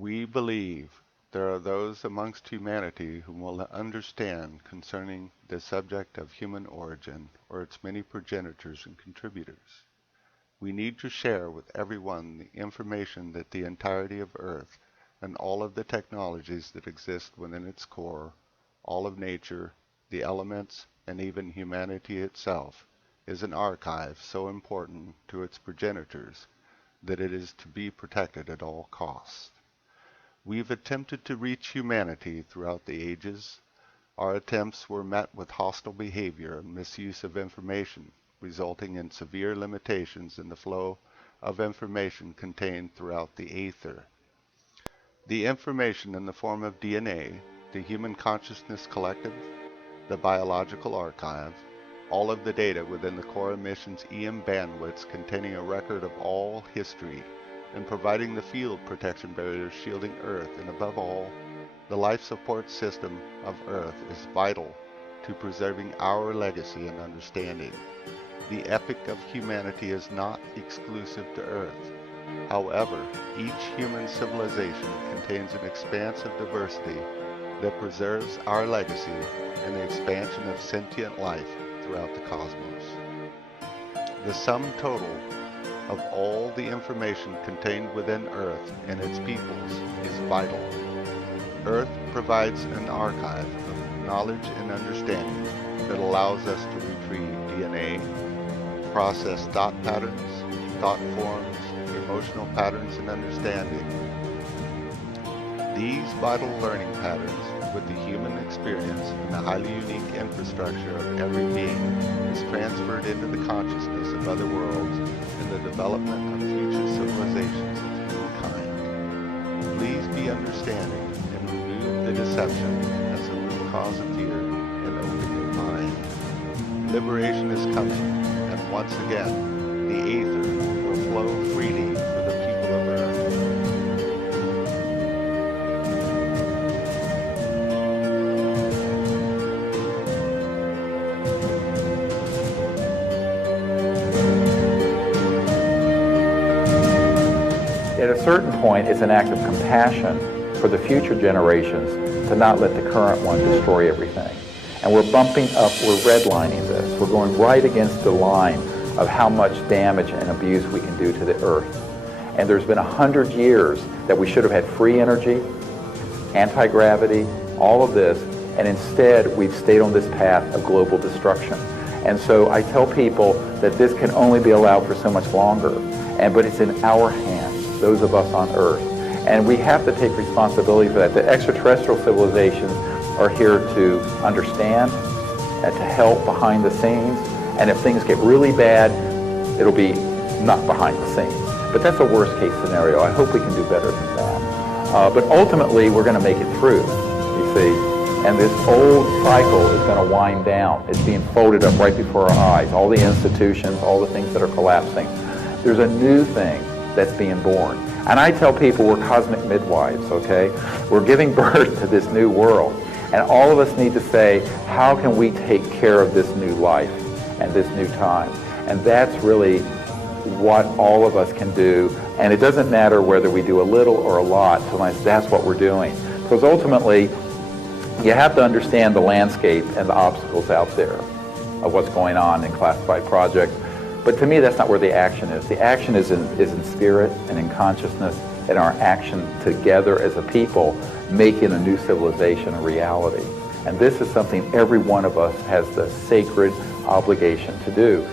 We believe there are those amongst humanity who will understand concerning the subject of human origin or its many progenitors and contributors. We need to share with everyone the information that the entirety of Earth and all of the technologies that exist within its core, all of nature, the elements, and even humanity itself, is an archive so important to its progenitors that it is to be protected at all costs. We've attempted to reach humanity throughout the ages. Our attempts were met with hostile behavior and misuse of information, resulting in severe limitations in the flow of information contained throughout the Aether. The information in the form of DNA, the Human Consciousness Collective, the Biological Archive, all of the data within the Core Emissions EM Bandwidths containing a record of all history and providing the field protection barriers shielding Earth, and above all, the life support system of Earth is vital to preserving our legacy and understanding. The epic of humanity is not exclusive to Earth. However, each human civilization contains an expanse of diversity that preserves our legacy and the expansion of sentient life throughout the cosmos. The sum total of all the information contained within Earth and its peoples is vital. Earth provides an archive of knowledge and understanding that allows us to retrieve DNA, process thought patterns, thought forms, emotional patterns, and understanding. These vital learning patterns with the human experience and the highly unique infrastructure of every being is transferred into the consciousness of other worlds and the development of future civilizations of humankind. Please be understanding and remove the deception as the root cause of fear and open your mind. Liberation is coming, and once again, the Aether will flow freely for the people of Earth. At a certain point, it's an act of compassion for the future generations to not let the current one destroy everything. And we're bumping up, we're redlining this. We're going right against the line of how much damage and abuse we can do to the Earth. And there's been 100 years that we should have had free energy, anti-gravity, all of this, and instead we've stayed on this path of global destruction. And so I tell people that this can only be allowed for so much longer, but it's in our hands, those of us on Earth. And we have to take responsibility for that. The extraterrestrial civilizations are here to understand and to help behind the scenes. And if things get really bad, it'll be not behind the scenes. But that's a worst case scenario. I hope we can do better than that. But ultimately, we're going to make it through, you see. And this old cycle is going to wind down. It's being folded up right before our eyes. All the institutions, all the things that are collapsing. There's a new thing that's being born. And I tell people we're cosmic midwives, okay? We're giving birth to this new world. And all of us need to say, how can we take care of this new life and this new time? And that's really what all of us can do. And it doesn't matter whether we do a little or a lot, so that's what we're doing. Because ultimately, you have to understand the landscape and the obstacles out there of what's going on in classified projects. But to me, that's not where the action is. The action is in spirit and in consciousness, and our action together as a people, making a new civilization a reality. And this is something every one of us has the sacred obligation to do.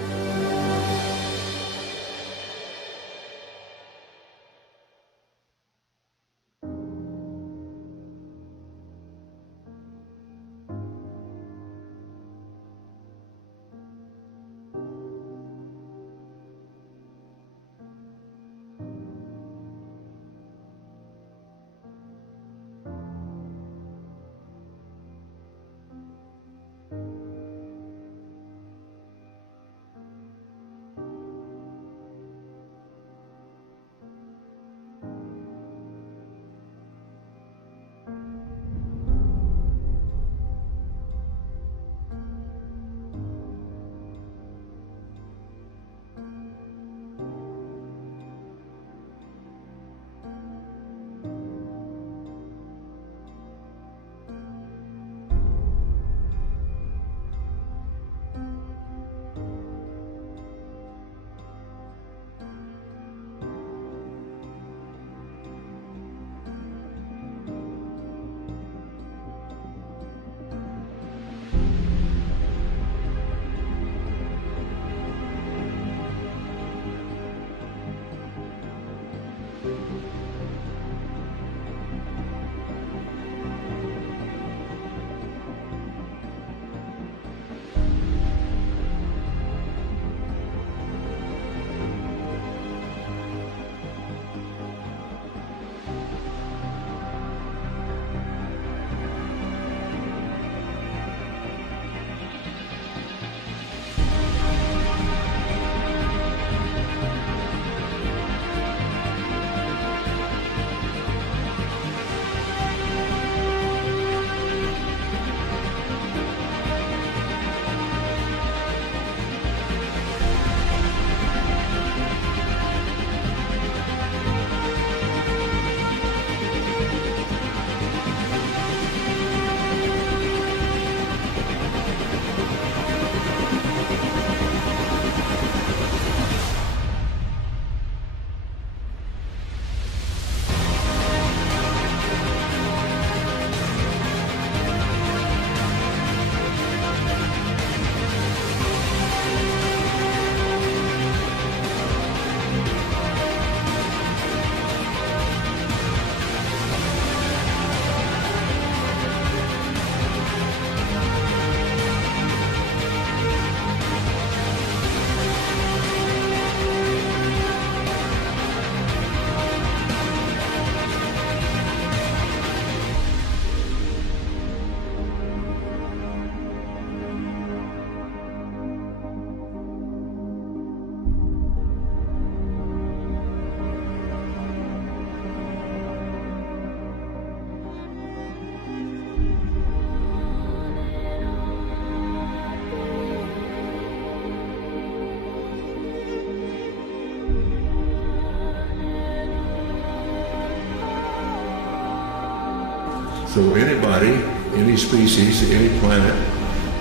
So anybody, any species, any planet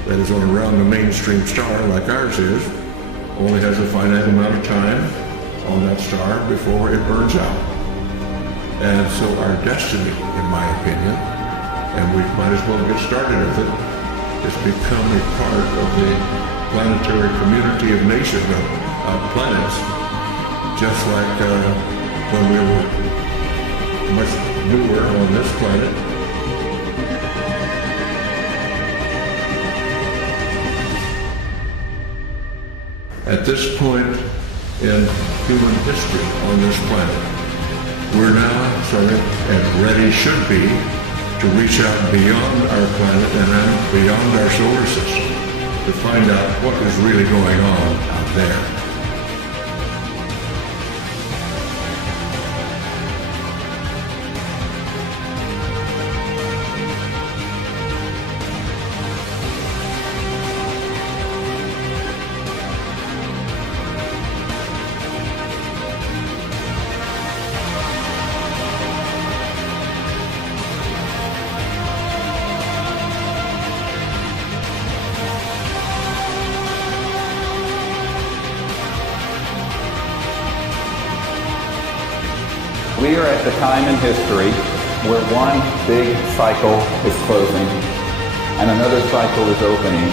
that is around the mainstream star like ours is, only has a finite amount of time on that star before it burns out. And so our destiny, in my opinion, and we might as well get started with it, is become a part of the planetary community of nations, of planets, just like when we were much newer on this planet. At this point in human history on this planet, we're now starting, and ready should be, to reach out beyond our planet and then beyond our solar system to find out what is really going on out there. We are at the time in history where one big cycle is closing and another cycle is opening,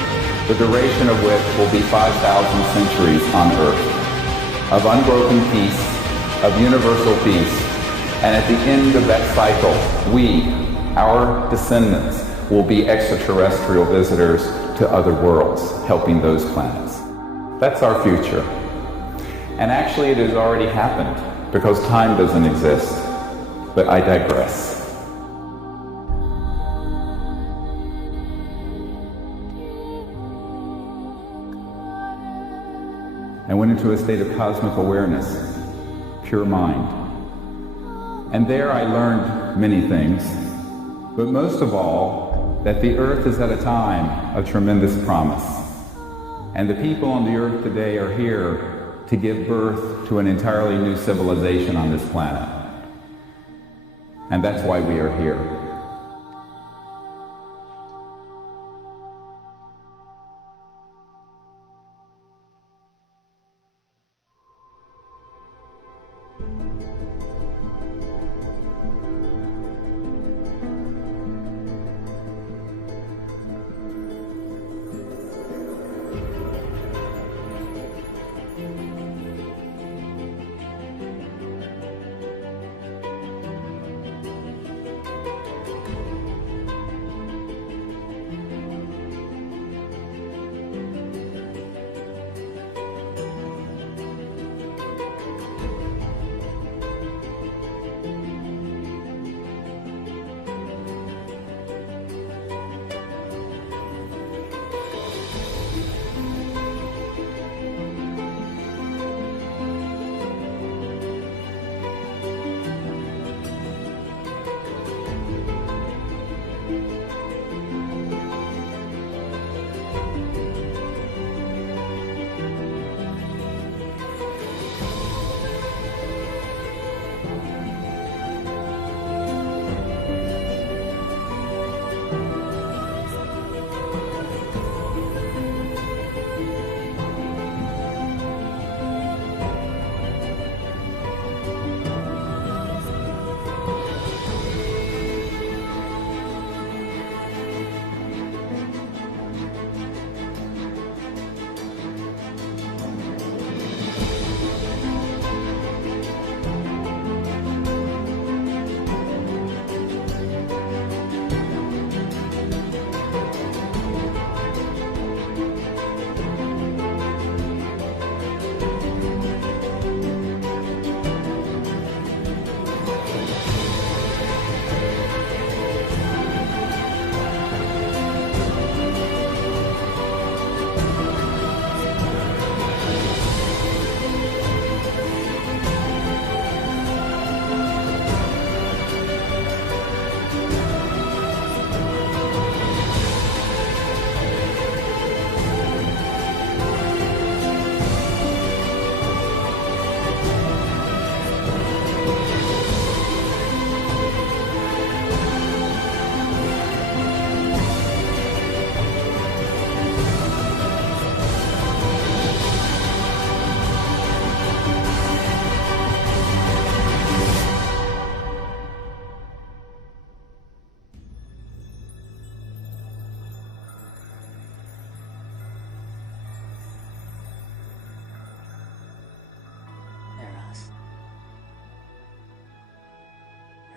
the duration of which will be 5,000 centuries on Earth, of unbroken peace, of universal peace. And at the end of that cycle, we, our descendants, will be extraterrestrial visitors to other worlds, helping those planets. That's our future. And actually it has already happened, because time doesn't exist. But I digress. I went into a state of cosmic awareness, pure mind. And there I learned many things, but most of all, that the Earth is at a time of tremendous promise. And the people on the Earth today are here to give birth to an entirely new civilization on this planet. And that's why we are here.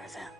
present.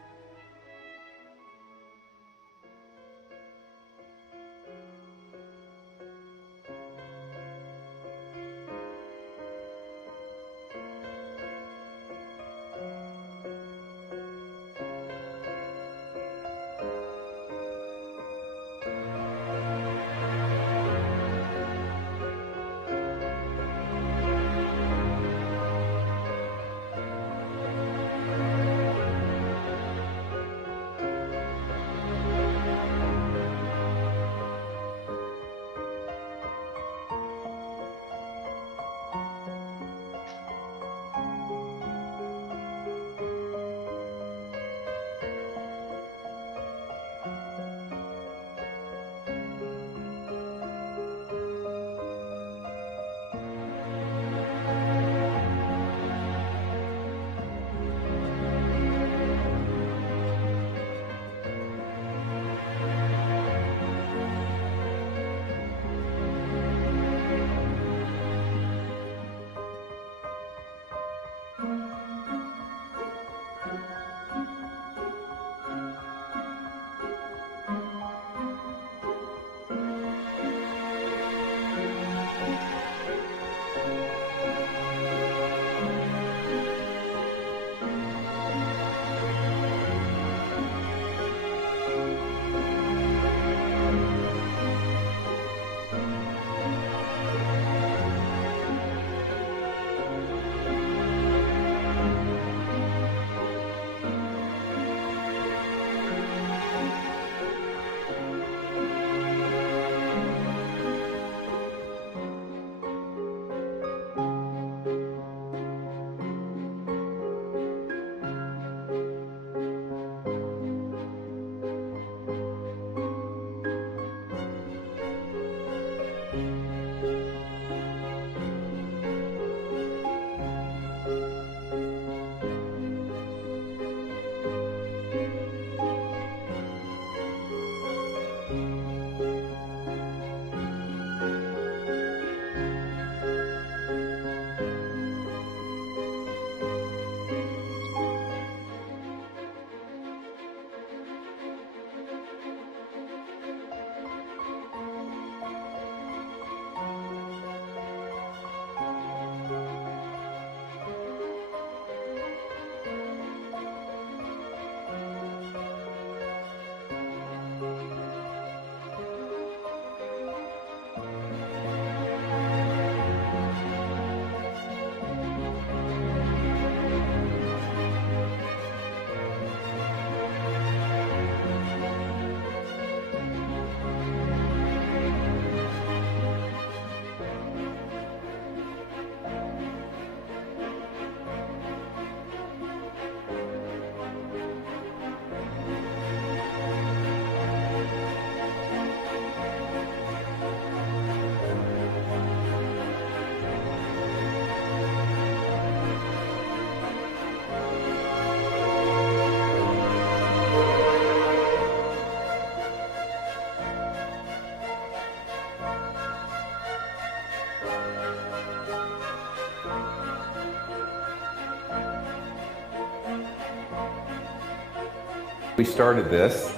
We started this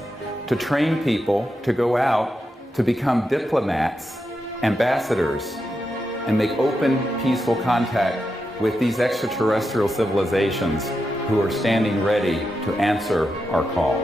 to train people to go out to become diplomats, ambassadors, and make open, peaceful contact with these extraterrestrial civilizations who are standing ready to answer our call.